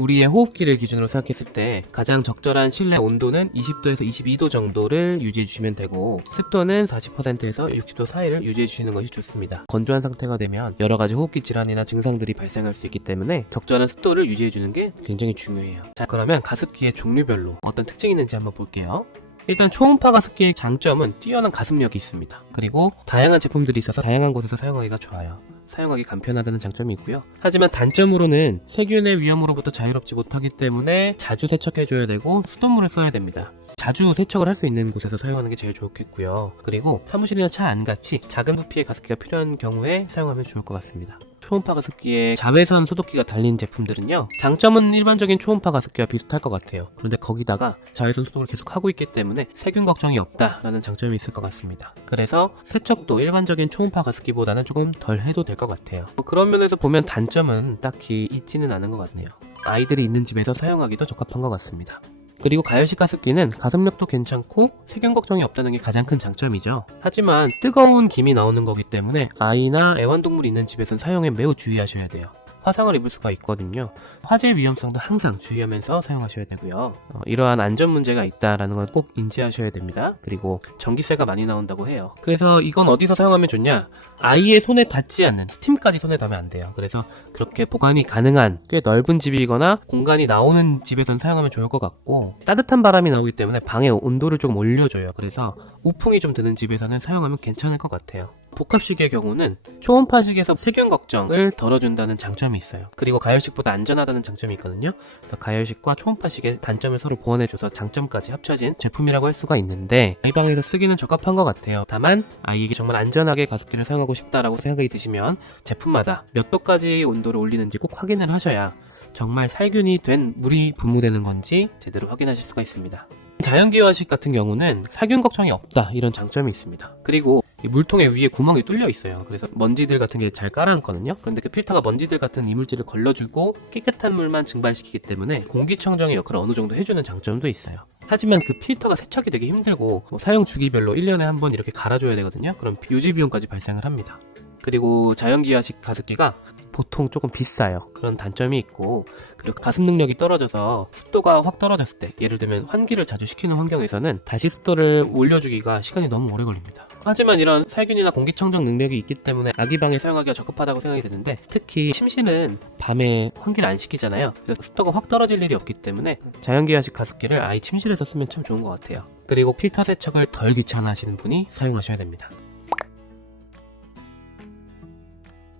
우리의 호흡기를 기준으로 생각했을 때 가장 적절한 실내 온도는 20도에서 22도 정도를 유지해 주시면 되고, 습도는 40%에서 60도 사이를 유지해 주시는 것이 좋습니다. 건조한 상태가 되면 여러 가지 호흡기 질환이나 증상들이 발생할 수 있기 때문에 적절한 습도를 유지해 주는 게 굉장히 중요해요. 자, 그러면 가습기의 종류별로 어떤 특징이 있는지 한번 볼게요. 일단 초음파 가습기의 장점은 뛰어난 가습력이 있습니다. 그리고 다양한 제품들이 있어서 다양한 곳에서 사용하기가 좋아요. 사용하기 간편하다는 장점이 있고요. 하지만 단점으로는 세균의 위험으로부터 자유롭지 못하기 때문에 자주 세척해줘야 되고 수돗물을 써야 됩니다. 자주 세척을 할 수 있는 곳에서 사용하는 게 제일 좋겠고요. 그리고 사무실이나 차 안같이 작은 부피의 가습기가 필요한 경우에 사용하면 좋을 것 같습니다. 초음파 가습기에 자외선 소독기가 달린 제품들은요, 장점은 일반적인 초음파 가습기와 비슷할 것 같아요. 그런데 거기다가 자외선 소독을 계속 하고 있기 때문에 세균 걱정이 없다라는 장점이 있을 것 같습니다. 그래서 세척도 일반적인 초음파 가습기보다는 조금 덜 해도 될 것 같아요. 그런 면에서 보면 단점은 딱히 있지는 않은 것 같네요. 아이들이 있는 집에서 사용하기도 적합한 것 같습니다. 그리고 가열식 가습기는 가습력도 괜찮고 세균 걱정이 없다는 게 가장 큰 장점이죠. 하지만 뜨거운 김이 나오는 거기 때문에 아이나 애완동물이 있는 집에서는 사용에 매우 주의하셔야 돼요. 화상을 입을 수가 있거든요. 화재 위험성도 항상 주의하면서 사용하셔야 되고요. 이러한 안전 문제가 있다는 걸 꼭 인지하셔야 됩니다. 그리고 전기세가 많이 나온다고 해요. 그래서 이건 어디서 사용하면 좋냐? 아이의 손에 닿지 않는, 스팀까지 손에 닿으면 안 돼요. 그래서 그렇게 보관이 가능한 꽤 넓은 집이거나 공간이 나오는 집에선 사용하면 좋을 것 같고, 따뜻한 바람이 나오기 때문에 방의 온도를 조금 올려줘요. 그래서 우풍이 좀 드는 집에서는 사용하면 괜찮을 것 같아요. 복합식의 경우는 초음파식에서 세균 걱정을 덜어준다는 장점이 있어요. 그리고 가열식보다 안전하다는 장점이 있거든요. 그래서 가열식과 초음파식의 단점을 서로 보완해줘서 장점까지 합쳐진 제품이라고 할 수가 있는데, 아이방에서 쓰기는 적합한 것 같아요. 다만 아이에게 정말 안전하게 가습기를 사용하고 싶다라고 생각이 드시면 제품마다 몇 도까지 온도를 올리는지 꼭 확인을 하셔야 정말 살균이 된 물이 분무되는 건지 제대로 확인하실 수가 있습니다. 자연기화식 같은 경우는 살균 걱정이 없다, 이런 장점이 있습니다. 그리고 이 물통의 위에 구멍이 뚫려 있어요. 그래서 먼지들 같은 게 잘 깔아앉거든요. 그런데 그 필터가 먼지들 같은 이물질을 걸러주고 깨끗한 물만 증발시키기 때문에 공기청정의 역할을 어느 정도 해주는 장점도 있어요. 하지만 그 필터가 세척이 되게 힘들고 사용 주기별로 1년에 한 번 이렇게 갈아줘야 되거든요. 그럼 유지 비용까지 발생을 합니다. 그리고 자연기화식 가습기가 보통 조금 비싸요. 그런 단점이 있고, 그리고 가습 능력이 떨어져서 습도가 확 떨어졌을 때, 예를 들면 환기를 자주 시키는 환경에서는 다시 습도를 올려주기가 시간이 너무 오래 걸립니다. 하지만 이런 살균이나 공기청정 능력이 있기 때문에 아기방에 사용하기가 적합하다고 생각이 드는데, 특히 침실은 밤에 환기를 안 시키잖아요. 그래서 습도가 확 떨어질 일이 없기 때문에 자연기화식 가습기를 아이 침실에서 쓰면 참 좋은 것 같아요. 그리고 필터 세척을 덜 귀찮아하시는 분이 사용하셔야 됩니다.